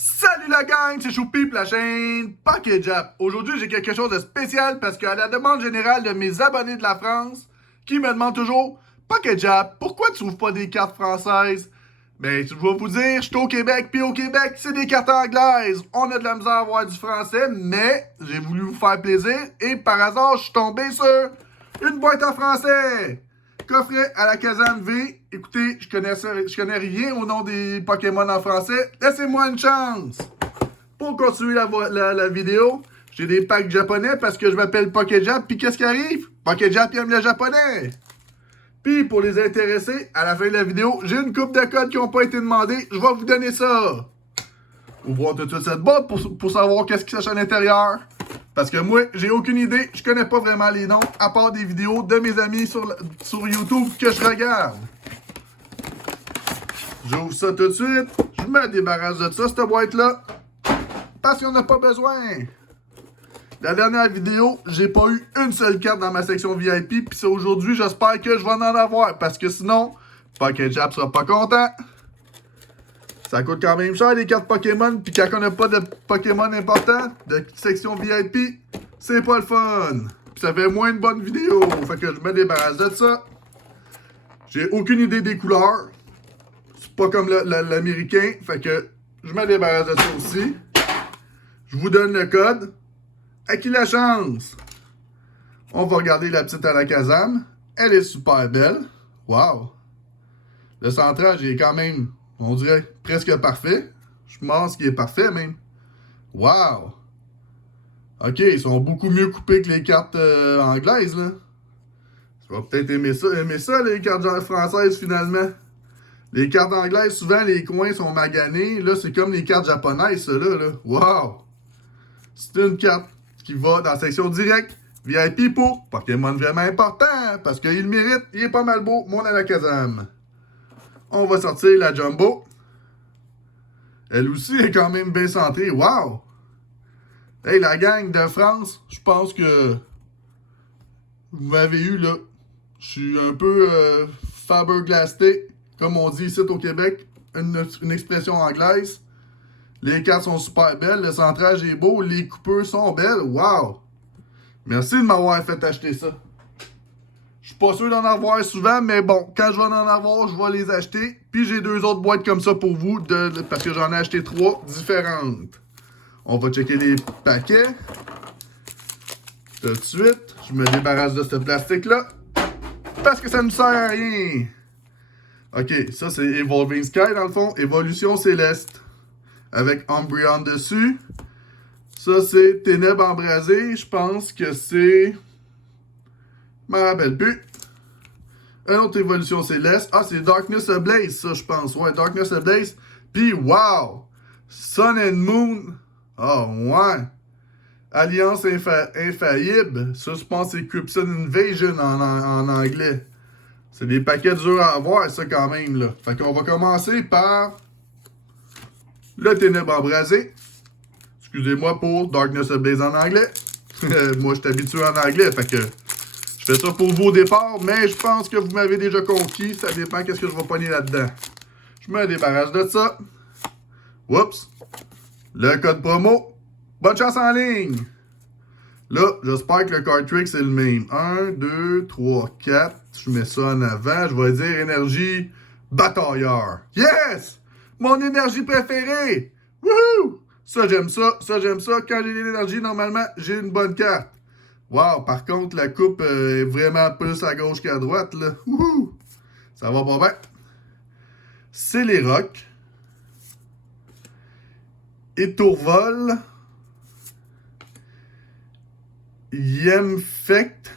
Salut la gang, c'est Choupi pour la chaîne Pocket Jap. Aujourd'hui, j'ai quelque chose de spécial parce qu'à la demande générale de mes abonnés de la France, qui me demandent toujours Pocket Jap, pourquoi tu ouvres pas des cartes françaises? Ben, je vais vous dire, je suis au Québec, puis au Québec, c'est des cartes anglaises. On a de la misère à avoir du français, mais j'ai voulu vous faire plaisir et par hasard, je suis tombé sur une boîte en français. Coffret à la Kazam V. Écoutez, je connais rien au nom des Pokémon en français. Laissez-moi une chance. Pour continuer la vidéo, j'ai des packs japonais parce que je m'appelle PokéJap. Puis qu'est-ce qui arrive? PokéJap aime le japonais. Puis pour les intéresser, à la fin de la vidéo, j'ai une coupe de codes qui n'ont pas été demandés. Je vais vous donner ça. Ouvrons tout de suite cette boîte pour savoir qu'est-ce qui se cache à l'intérieur. Parce que moi, j'ai aucune idée, je connais pas vraiment les noms, à part des vidéos de mes amis sur YouTube que je regarde. J'ouvre ça tout de suite, je me débarrasse de ça, cette boîte-là, parce qu'on n'a pas besoin. La dernière vidéo, j'ai pas eu une seule carte dans ma section VIP, puis c'est aujourd'hui, j'espère que je vais en avoir, parce que sinon, PokéJap sera pas content. Ça coûte quand même cher les cartes Pokémon, puis quand on n'a pas de Pokémon important, de section VIP, c'est pas le fun. Puis ça fait moins une bonne vidéo, fait que je me débarrasse de ça. J'ai aucune idée des couleurs. C'est pas comme l'américain, fait que je me débarrasse de ça aussi. Je vous donne le code. À qui la chance? On va regarder la petite Alakazam. Elle est super belle. Wow! Le centrage est quand même, on dirait, presque parfait. Je pense qu'il est parfait, même. Wow! OK, ils sont beaucoup mieux coupés que les cartes anglaises, là. Tu vas peut-être aimer ça, les cartes françaises, finalement. Les cartes anglaises, souvent, les coins sont maganés. Là, c'est comme les cartes japonaises, ça, là. Wow! C'est une carte qui va dans la section directe. VIP pour Pokémon vraiment important, parce qu'il le mérite. Il est pas mal beau, mon Alakazam. On va sortir la Jumbo. Elle aussi est quand même bien centrée. Wow! Hey, la gang de France, je pense que vous m'avez eu, là. Je suis un peu Faber-Glasté, comme on dit ici au Québec. Une expression anglaise. Les cartes sont super belles. Le centrage est beau. Les coupeurs sont belles. Wow! Merci de m'avoir fait acheter ça. Je suis pas sûr d'en avoir souvent, mais bon, quand je vais en avoir, je vais les acheter. Puis j'ai 2 autres boîtes comme ça pour vous, parce que j'en ai acheté 3 différentes. On va checker les paquets. Tout de suite, je me débarrasse de ce plastique-là. Parce que ça ne sert à rien. Ok, ça c'est Evolving Sky dans le fond. Évolution Céleste. Avec Umbreon dessus. Ça c'est Ténèbres Embrasées. Je pense que c'est... Je m'en rappelle plus. Une autre évolution céleste. Ah, c'est Darkness Ablaze, ça, je pense. Ouais, Darkness Ablaze. Puis, wow! Sun and Moon. Ah, ouais. Alliance infaillible. Ça, je pense que c'est Crimson Invasion en anglais. C'est des paquets durs à avoir, ça, quand même, là. Fait qu'on va commencer par le Ténèbres Embrasées. Excusez-moi pour Darkness Ablaze en anglais. Moi, je suis habitué en anglais, fait que... Je fais ça pour vous au départ, mais je pense que vous m'avez déjà conquis. Ça dépend qu'est-ce que je vais pogner là-dedans. Je me débarrasse de ça. Oups. Le code promo. Bonne chance en ligne. Là, j'espère que le card trick, c'est le même. 1, 2, 3, 4. Je mets ça en avant. Je vais dire énergie batailleur. Yes! Mon énergie préférée. Wouhou! Ça, j'aime ça. Ça, j'aime ça. Quand j'ai de l'énergie, normalement, j'ai une bonne carte. Wow, par contre, la coupe est vraiment plus à gauche qu'à droite, là. Wouhou! Ça va pas bien. C'est les rocs. Étourvol. Yemfect.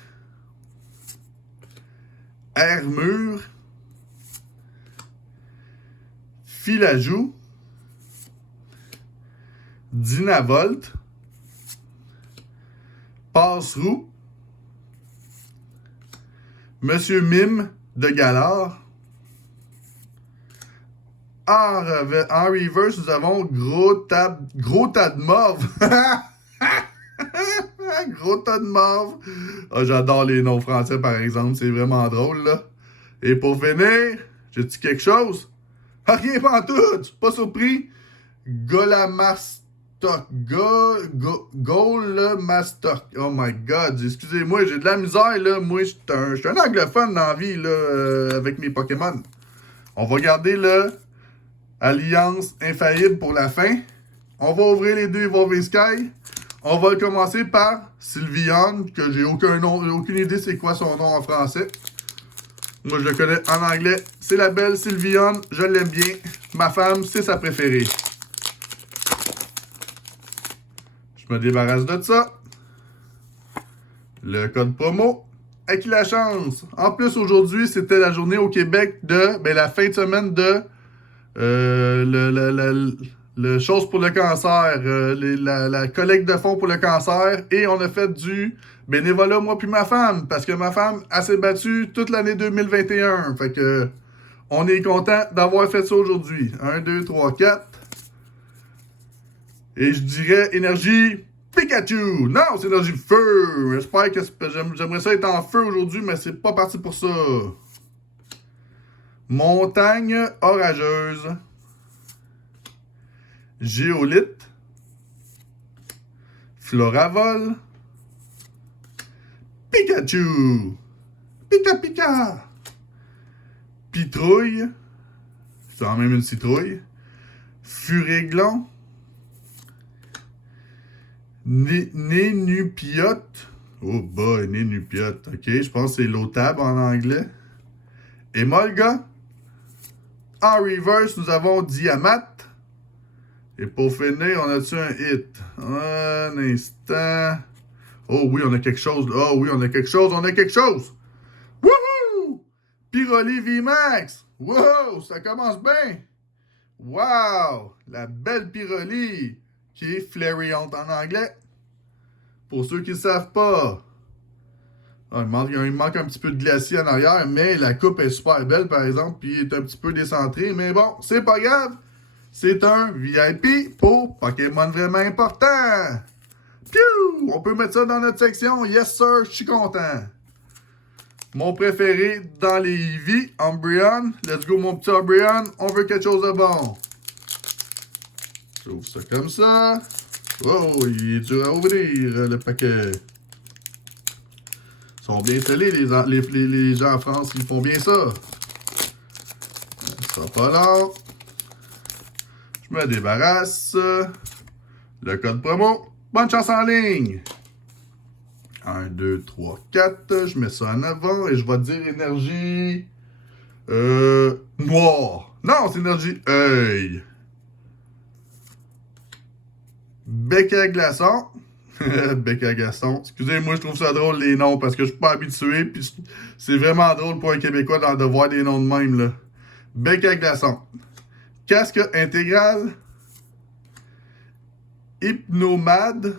Armure. Filajou. Dynavolt. Passeroux, Monsieur Mime de Galard. En reverse, nous avons Gros tas de morve. Gros tas de morve. Ah, j'adore les noms français, par exemple. C'est vraiment drôle, là. Et pour finir, j'ai-tu quelque chose? Ah, rien pas en tout. Pas surpris. Golamastoc. Golamastoc. Oh my god, excusez-moi, j'ai de la misère, là. Moi, je suis un anglophone dans la vie, là, avec mes Pokémon. On va garder, là, Alliance Infaillible pour la fin. On va ouvrir les deux Evolving Sky. On va commencer par Sylveon, que j'ai aucune idée c'est quoi son nom en français. Moi, je le connais en anglais. C'est la belle Sylveon, je l'aime bien. Ma femme, c'est sa préférée. Je me débarrasse de ça. Le code promo. Avec la chance. En plus, aujourd'hui, c'était la journée au Québec de... Ben, la fin de semaine de... le chose pour le cancer. La collecte de fonds pour le cancer. Et on a fait du bénévolat, moi puis ma femme. Parce que ma femme, elle s'est battue toute l'année 2021. Fait que... On est content d'avoir fait ça aujourd'hui. 1, 2, 3, 4. Et je dirais énergie Pikachu. Non, c'est énergie feu. J'espère que j'aimerais ça être en feu aujourd'hui, mais c'est pas parti pour ça. Montagne orageuse. Géolite. Floravol. Pikachu. Pika Pika. Pitrouille. C'est quand même une citrouille. Furéglon. Nénupiote. Oh boy, Nénupiote. Ok, je pense que c'est l'Otab en anglais. Emolga. En reverse, nous avons Diamat. Et pour finir, on a-tu un hit? Un instant. Oh oui, on a quelque chose. Oh oui, on a quelque chose. On a quelque chose. Wouhou! Pyroli VMAX. Wow, ça commence bien. Wow! La belle Pyroli. Qui est Flareon en anglais. Pour ceux qui ne savent pas. Ah, il manque un petit peu de glacier en arrière, mais la coupe est super belle, par exemple, puis est un petit peu décentrée. Mais bon, c'est pas grave. C'est un VIP pour Pokémon vraiment important. Piou! On peut mettre ça dans notre section. Yes, sir, je suis content. Mon préféré dans les Eevee, Umbreon. Let's go, mon petit Umbreon. On veut quelque chose de bon. J'ouvre ça comme ça. Oh, il est dur à ouvrir, le paquet. Ils sont bien scellés, les gens en France. Ils font bien ça. Ça sera pas long. Je me débarrasse. Le code promo. Bonne chance en ligne. 1, 2, 3, 4. Je mets ça en avant et je vais dire énergie... noire. Non, c'est énergie œil. Bec à glaçon. Bec à glaçon. Excusez-moi, je trouve ça drôle les noms parce que je suis pas habitué. Puis c'est vraiment drôle pour un Québécois de voir des noms de même. Là. Bec à glaçon. Casque intégral. Hypnomade.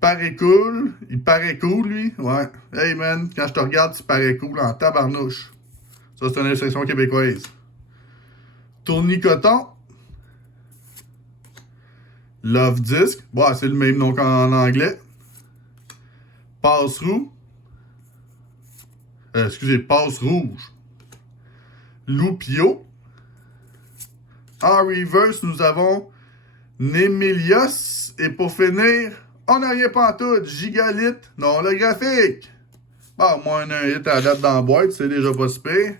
Paraît cool. Il paraît cool, lui. Ouais. Hey, man, quand je te regarde, tu parais cool en tabarnouche. Ça, c'est une expression québécoise. Tournicoton. Love Disc. Bon, c'est le même nom qu'en anglais. Passe-roux. Excusez, passe-rouge. Loupio. En reverse, nous avons Némélios. Et pour finir, on n'a rien pantoute. Gigalite. Non, le graphique. Bon, moi, on a un hit à la date dans la boîte. C'est déjà pas super.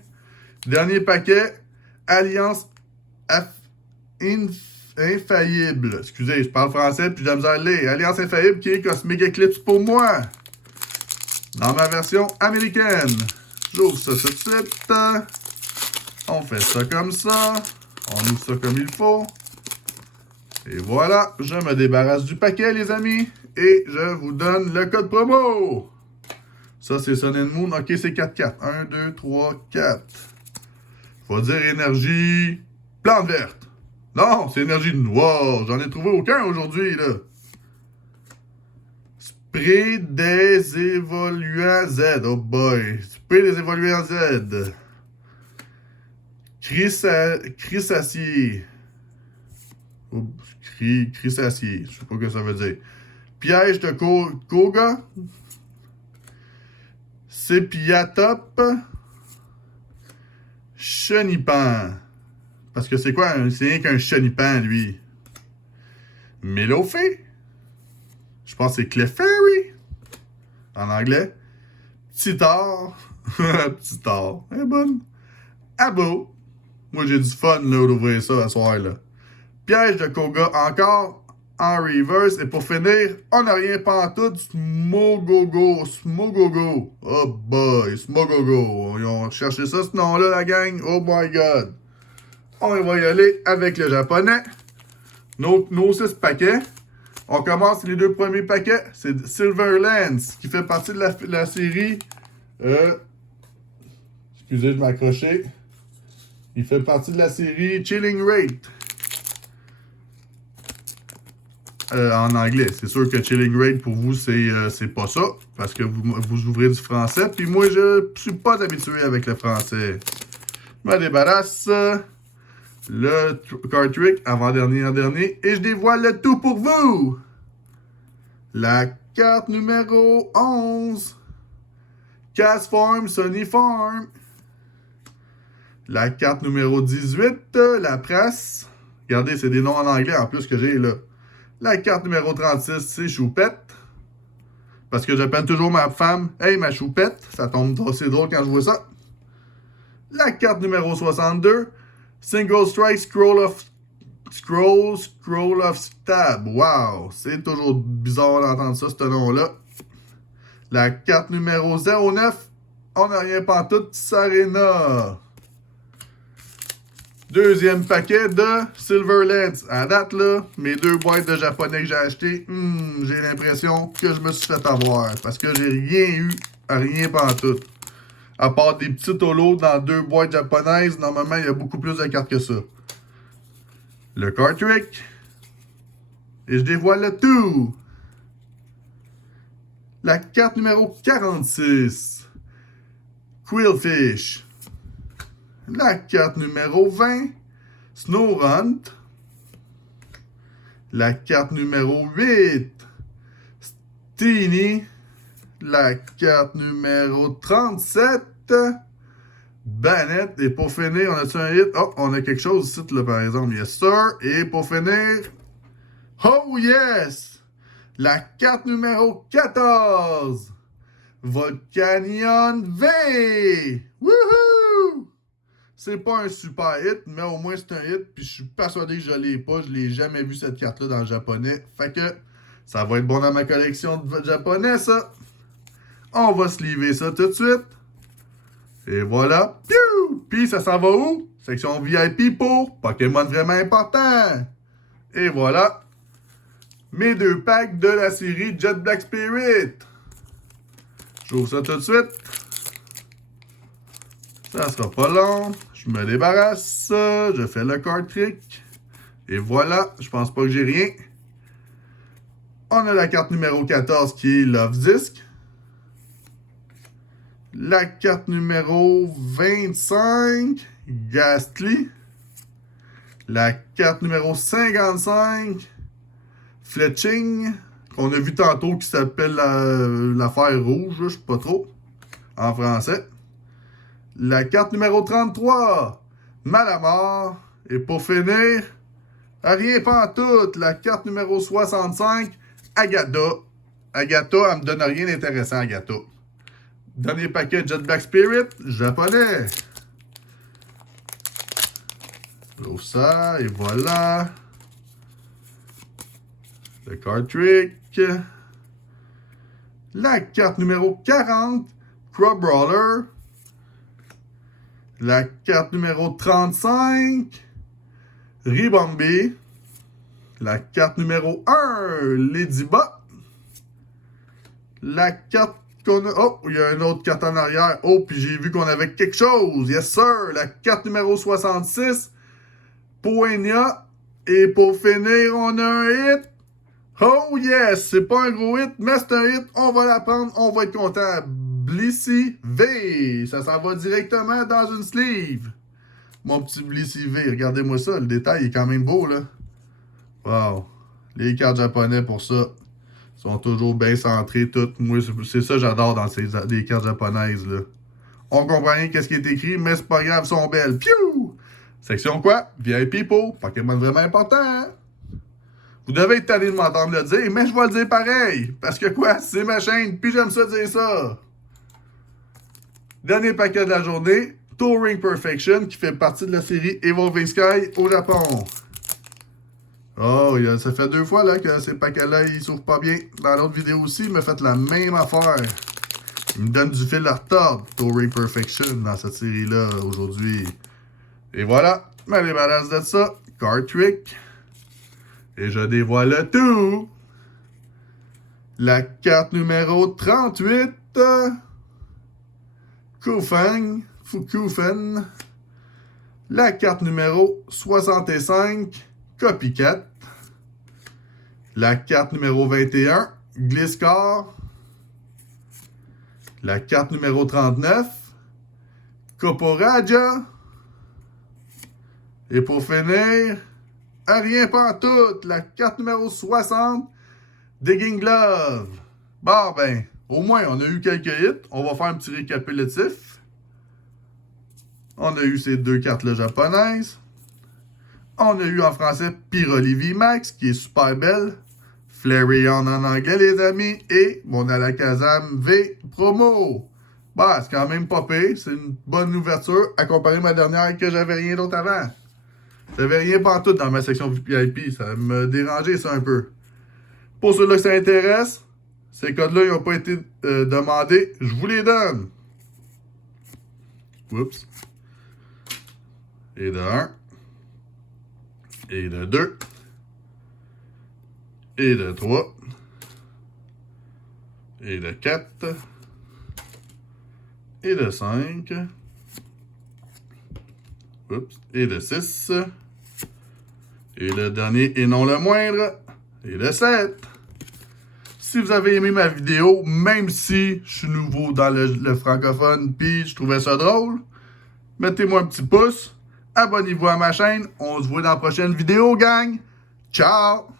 Dernier paquet. Alliance Infaillible. Excusez, je parle français puis j'ai la misère à lire. Alliance Infaillible qui est Cosmic Eclipse pour moi. Dans ma version américaine. J'ouvre ça tout de suite. On fait ça comme ça. On ouvre ça comme il faut. Et voilà, je me débarrasse du paquet, les amis. Et je vous donne le code promo. Ça, c'est Sun and Moon. Ok, c'est 4-4. 1, 2, 3, 4. Je vais dire énergie plante verte. Non, c'est énergie noire. J'en ai trouvé aucun aujourd'hui, là. Spray des évoluants Z. Oh boy. Spray des évoluants Z. Crissacier. Crissacier. Je sais pas ce que ça veut dire. Piège de Koga. Sépiatop. Chenipan. Parce que c'est quoi? C'est rien qu'un chenipan, lui. Melofé. Je pense que c'est Clefairy. En anglais. Titar. Titar. Elle est bonne. Abo. Moi, j'ai du fun, là, d'ouvrir ça ce soir, là. Piège de Koga encore en reverse. Et pour finir, on n'a rien pantoute. Smogogo. Smogogo. Oh boy. Smogogo. Ils ont cherché ça, ce nom-là, la gang. Oh my god. On va y aller avec le japonais. Nos 6 paquets. On commence les 2 premiers paquets. C'est Silverlands qui fait partie de la série. Excusez de m'accrocher. Il fait partie de la série Chilling Rate. En anglais. C'est sûr que Chilling Rate pour vous, c'est pas ça. Parce que vous ouvrez du français. Puis moi, je suis pas habitué avec le français. Je me débarrasse. Le card trick avant-dernier en dernier. Et je dévoile le tout pour vous. La carte numéro 11. Cast Farm, Sunny Farm. La carte numéro 18. La presse. Regardez, c'est des noms en anglais en plus que j'ai là. La carte numéro 36, c'est Choupette. Parce que j'appelle toujours ma femme. Hey, ma Choupette. Ça tombe assez drôle quand je vois ça. La carte numéro 62. Single Strike Scroll of Stab. Wow! C'est toujours bizarre d'entendre ça, ce nom-là. La carte numéro 09. On n'a rien pantoute. Sarena. Deuxième paquet de Silverlands. À date, là, mes 2 boîtes de japonais que j'ai achetées, j'ai l'impression que je me suis fait avoir. Parce que j'ai rien pantoute. À part des petits holos dans 2 boîtes japonaises, normalement, il y a beaucoup plus de cartes que ça. Le card trick. Et je dévoile le tout. La carte numéro 46. Quillfish. La carte numéro 20. Snowrunt. La carte numéro 8. Steenie. La carte numéro 37. Banette. Et pour finir, on a-tu un hit? Oh, on a quelque chose ici, là, par exemple. Yes, sir. Et pour finir... Oh, yes! La carte numéro 14. Volcanion V. Wouhou! C'est pas un super hit, mais au moins c'est un hit. Puis je suis persuadé que je l'ai pas. Je l'ai jamais vu cette carte-là dans le japonais. Fait que ça va être bon dans ma collection de japonais, ça. On va se livrer ça tout de suite. Et voilà. Piou! Puis ça s'en va où? Section VIP pour Pokémon vraiment important. Et voilà. Mes 2 packs de la série Jet Black Spirit. J'ouvre ça tout de suite. Ça sera pas long. Je me débarrasse. Je fais le card trick. Et voilà. Je pense pas que j'ai rien. On a la carte numéro 14 qui est Love Disc. La carte numéro 25, Gastly. La carte numéro 55, Fletching, qu'on a vu tantôt qui s'appelle l'affaire rouge, je sais pas trop, en français. La carte numéro 33, Malamar. Et pour finir, rien pantoute, la carte numéro 65, Agatha. Agatha, elle me donne rien d'intéressant, Agatha. Dernier paquet Jet Black Spirit, japonais. J'ouvre ça, et voilà. Le card trick. La carte numéro 40, Crab Brawler. La carte numéro 35, Ribombay. La carte numéro 1, Ladybot. La carte qu'on a... Oh, il y a une autre carte en arrière. Oh, puis j'ai vu qu'on avait quelque chose. Yes, sir. La carte numéro 66, Poenia. Et pour finir, on a un hit. Oh, yes. C'est pas un gros hit, mais c'est un hit. On va la prendre. On va être content. Blissey V. Ça s'en va directement dans une sleeve. Mon petit Blissey V. Regardez-moi ça. Le détail est quand même beau, là. Wow. Les cartes japonais pour ça. Sont toujours bien centrés, toutes. Moi, c'est ça que j'adore dans des cartes japonaises, là. On comprend rien qu'est-ce qui est écrit, mais c'est pas grave, ils sont belles. Piou! Section quoi? VIP pour Pokémon vraiment important, hein? Vous devez être tanné de m'entendre le dire, mais je vais le dire pareil. Parce que quoi? C'est ma chaîne, puis j'aime ça dire ça. Dernier paquet de la journée, Touring Perfection, qui fait partie de la série Evolving Sky au Japon. Oh, ça fait 2 fois là que ces paquets-là, ils s'ouvrent pas bien. Dans l'autre vidéo aussi, il m'a fait la même affaire. Il me donne du fil à retordre, Touring Perfection, dans cette série-là, aujourd'hui. Et voilà, mais les balances de ça, Card Trick. Et je dévoile le tout. La carte numéro 38, Kufang, Fukufen. La carte numéro 65, Copycat. La carte numéro 21, Gliscor. La carte numéro 39, Coporaja. Et pour finir, à rien pantoute, la carte numéro 60, Digging Glove. Bon, ben, au moins, on a eu quelques hits. On va faire un petit récapitulatif. On a eu ces 2 cartes-là japonaises. On a eu en français Pyroli VMAX, qui est super belle. Flareon en anglais, les amis. Et mon Alakazam V promo. Bah, c'est quand même pas pire. C'est une bonne ouverture à comparer à ma dernière que j'avais rien d'autre avant. J'avais rien pantoute dans ma section VIP. Ça me dérangeait ça un peu. Pour ceux-là que ça intéresse, ces codes-là, ils n'ont pas été demandés. Je vous les donne. Oups. Et de 1. Et de 2. Et de 3. Et de 4. Et de 5. Oups. Et de 6. Et le dernier, et non le moindre, et le 7. Si vous avez aimé ma vidéo, même si je suis nouveau dans le francophone, puis je trouvais ça drôle, mettez-moi un petit pouce, abonnez-vous à ma chaîne, on se voit dans la prochaine vidéo, gang. Ciao!